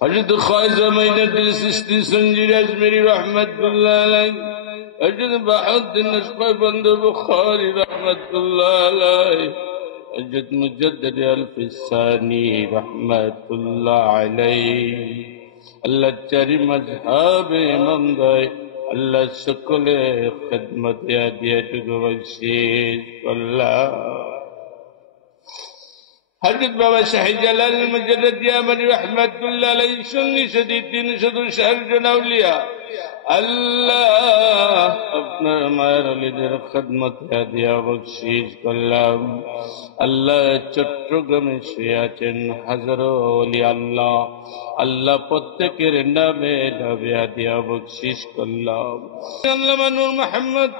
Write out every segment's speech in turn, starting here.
हजरत ख्वाजा मोइनुद्दीन चिश्ती संजीर अजमेरी रहमतुल्लाह अलैह, हजरत बहाउद्दीन नक्शबंद बुखारी रहमतुल्लाह अलैह, हजरत मुजद्दिद अल-फिसानी रहमतुल्लाह अलैह। अल्लाह चारि मजहब इमामदाय अल्लाह सकले खिदमत यादियतुगु बख्शिश अल्लाह। हजरत बाबा शाह जलाल मुजद्दिद यामनी रहमतुल्लाह अलैह सुन्नी सदी 360 জন আউলিয়া আল্লাহ আপনার মায়ের ওলিদের খিদমত হাদিয়া বখশিশ করলাম। আল্লাহ চট্টগ্রামে শুয়ে আছেন হাজারো ওলি আল্লাহ, আল্লাহ প্রত্যেকের নামে নামে হাদিয়া বখশিশ করলাম। আল্লামা নূর মোহাম্মদ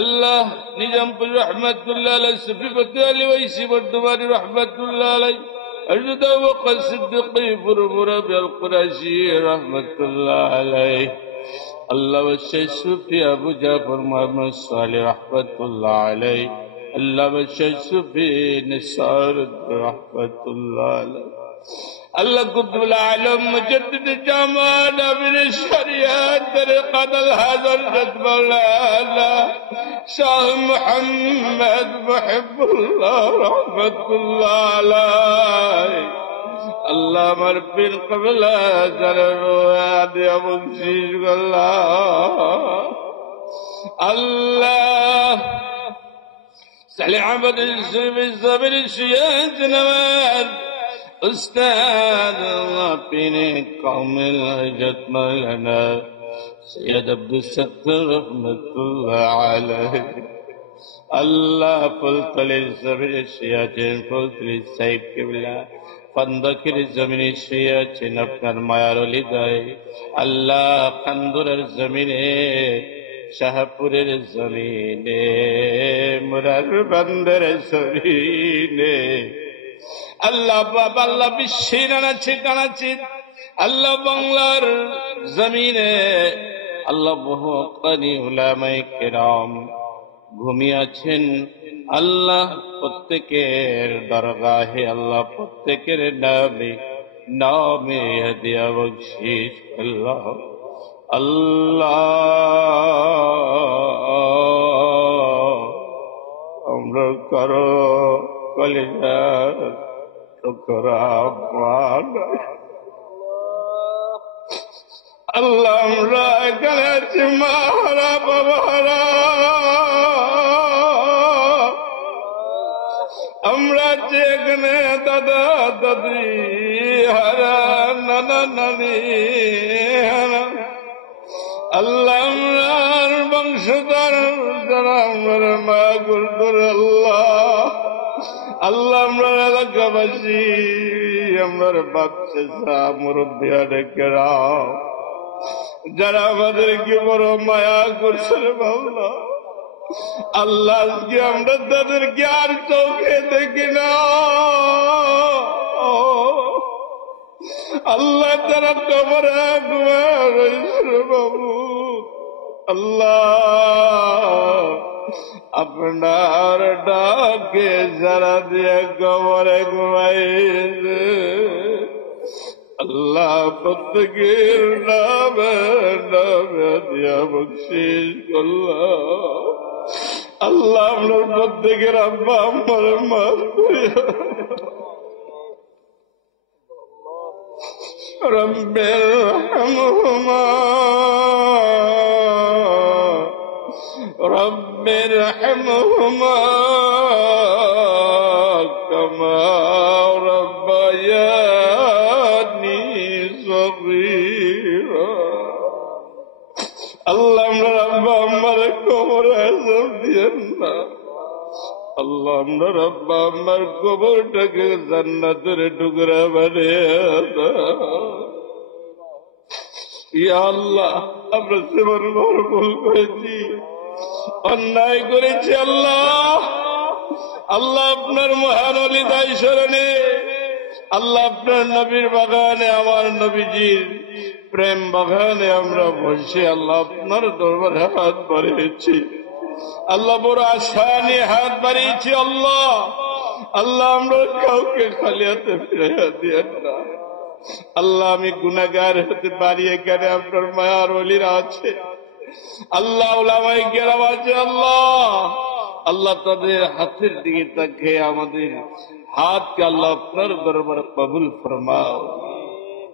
আল্লাহ নিজামপুর রহমতুল্লাহ আলাইহি, সুফি ফকি আলী ওয়াইসি বর্ধমানী রহমতুল্লাহ আলাইহি, হযরত আবু বকর সিদ্দিকী ফুরফুরা আল কুরাশি রহমতুল্লাহ আলাইহি, আল্লাহ শেখ সুফি আবু জাফর মুহাম্মদ সালেহ রহমতুল্লাহ আলাইহি, আল্লাহ শেখ সুফি নিসার রহমতুল্লাহ আলাইহি, আল্লাহ কুতুবুল আলম মুজদ্দিদ জামাত আমির শরিয়ত তরিকত আল হযরত মাওলানা শাহ মুহাম্মদ মুহিবুল্লাহ রহমতুল্লাহ আলাইহি, আল্লাহ আমার পীর কিবলা জালাল হাদিয়া বখশিশ আল্লাহ। আল্লাহ সালে আহমদ সাবির শিয়াত নওয়াজ उस्ताद पीने कामिल हजरत मौलाना सैयद अब्दुल सत्तार रहमतुल्लाह अलैहि, अल्लाह फुलतली ज़मीन शियाचिन फुलतली साहिब किबला फंदकिर ज़मीन शियाचिन अपनार मायार ओली दाए, अल्लाह खंदुरेर ज़मीने शाहपुरेर ज़मीने मुरार बंदर ज़मीने আল্লাহ বাবা আল্লাহ বিশ্বের আনাচিত আল্লাহ বাংলার জমিনে আল্লাহ বহু কারি উলামায়ে কেরাম ঘুমিয়ে আছেন। আল্লাহ প্রত্যেকের দরগাহে আল্লাহ প্রত্যেকের নামে নামে হাদিয়া বখশিশ আল্লাহ। আল্লাহ আমরা করো কলিজা আল্লাহ আমরা এখানে আছি মা হারা বাবা হারা, আমরা আছি এখানে দাদা দাদি হারা নানা নানি হারা। আল্লাহ আমরার বংশধর যারা আমরা মা গুরুদর আল্লাহ, আল্লাহ আমরা এলাকাবাসী আমার বাচ্চা মুরব্বিয়া ডেকেরাও যারা আমাদেরকে বড় মায়া করছে বাবা, আল্লাহ আজকে আমরা তাদেরকে আর চোখে দেখি না। আল্লাহ তারা কবরে ঘুমায় বাবু, আল্লাহ আপনার ডাকে যারা দিয়ে কবরে ঘুমাইছে আল্লাহ প্রত্যেকের নামে নামে দিয়া বখশিশ করলাম। আল্লাহ আপনার প্রত্যেকের আব্বা আম্মার মাফ করিয়া রব্বির রহমহুমা রব্বির রহমহুমা কামা রব্বায়ানি সগীরা। আল্লাহ আমরা আব্বা আম্মার কবরে আযাব দিয়েন না। আল্লাহ আমরা আব্বা আম্মার কবরটাকে জান্নাতের টুকরা বানিয়ে দাও। ইয়া আল্লাহ আমরা জীবন ভর ভুল করেছি, অন্যায় করেছি আল্লাহ। আল্লাহ আপনার মহান ওলি দায় স্মরণে আল্লাহ আপনার নবীর বাগানে আমার নবীজির প্রেম বাগানে আমরা বসে আল্লাহ আপনার দরবারে হাত বাড়িয়েছি। আল্লাহ বড় আশা নিয়ে হাত বাড়িয়েছি আল্লাহ। আল্লাহ আমরা কাউকে খালি হাতে ফিরাইয়া দিয়েন না। আল্লাহ আমি গুনাহগার হতে পারি, এখানে আপনার মায়ার ওলিরা আছে, আল্লাহ উলামায়ে কেরাম আছে, আল্লাহ আল্লাহ তাদের হাতের দিকে তাকিয়ে আমাদের হাতকে আল্লাহ আপনার দরবারে কবুল ফরমাও।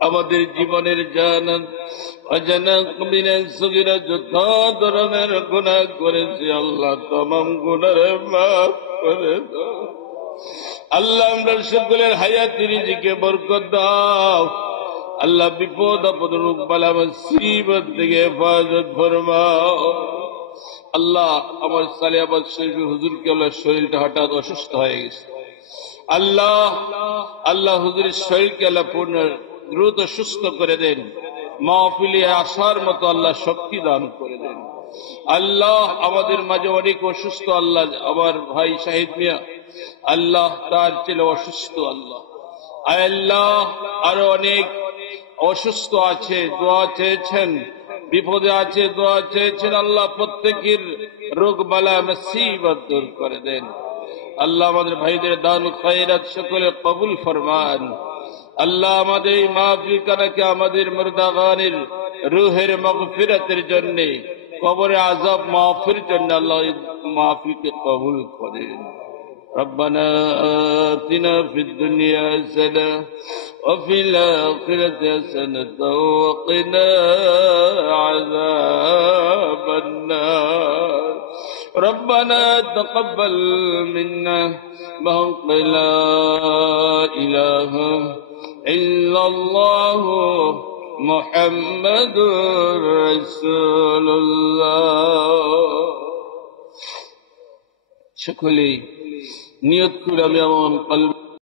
আমাদের জীবনের জানান অজানা কবিরা সগীরা যত ধরনের গুনাহ করেছি আল্লাহ तमाम গুনাহ মাফ করে দাও। আল্লাহ আমরা সকলের হায়াতে রিজিকে বরকত দাও। আল্লাহ বিপদ আপদ রোগ বালা মুসিবত থেকে হেফাজত ফরমাও। আল্লাহ আমার সালেহাবাদ শরীফ হুজুরকে আল্লাহ শরীরটা হঠাৎ অসুস্থ হয়ে গেছে, আল্লাহ আল্লাহ হুজুরের শরীরকে আল্লাহ পূর্ণ দ্রুত সুস্থ করে দেন, মাহফিলে আসার মতো আল্লাহ শক্তি দান করে দেন। আল্লাহ আমাদের মাঝে অনেক অসুস্থ, আল্লাহ আমার ভাই শাহিদ মিয়া আল্লাহ তার ছেলে অসুস্থ, আল্লাহ আল্লাহ আরো অনেক অসুস্থ আছে, দোয়া চেয়েছেন, বিপদে আছে দোয়া চেয়েছেন, আল্লাহ প্রত্যেকের রোগ বালা মুসিবত দূর করে দেন। আল্লাহ আমাদের ভাইদের দান খায়রাত সকলে কবুল ফরমান। আল্লাহ আমাদের এই মাহফিল কানাকে আমাদের মুর্দাগানের রুহের মাগফিরাতের জন্য, কবরে আযাব মাফের জন্য আল্লাহ মাহফিলকে কবুল করেন। ربنا آتنا في الدنيا حسنة وفي الآخرة حسنة وقنا عذاب النار ربنا تقبل منا لا إله إلا الله محمد رسول الله। সকলেই নিয়ত করে আমি আমার কলব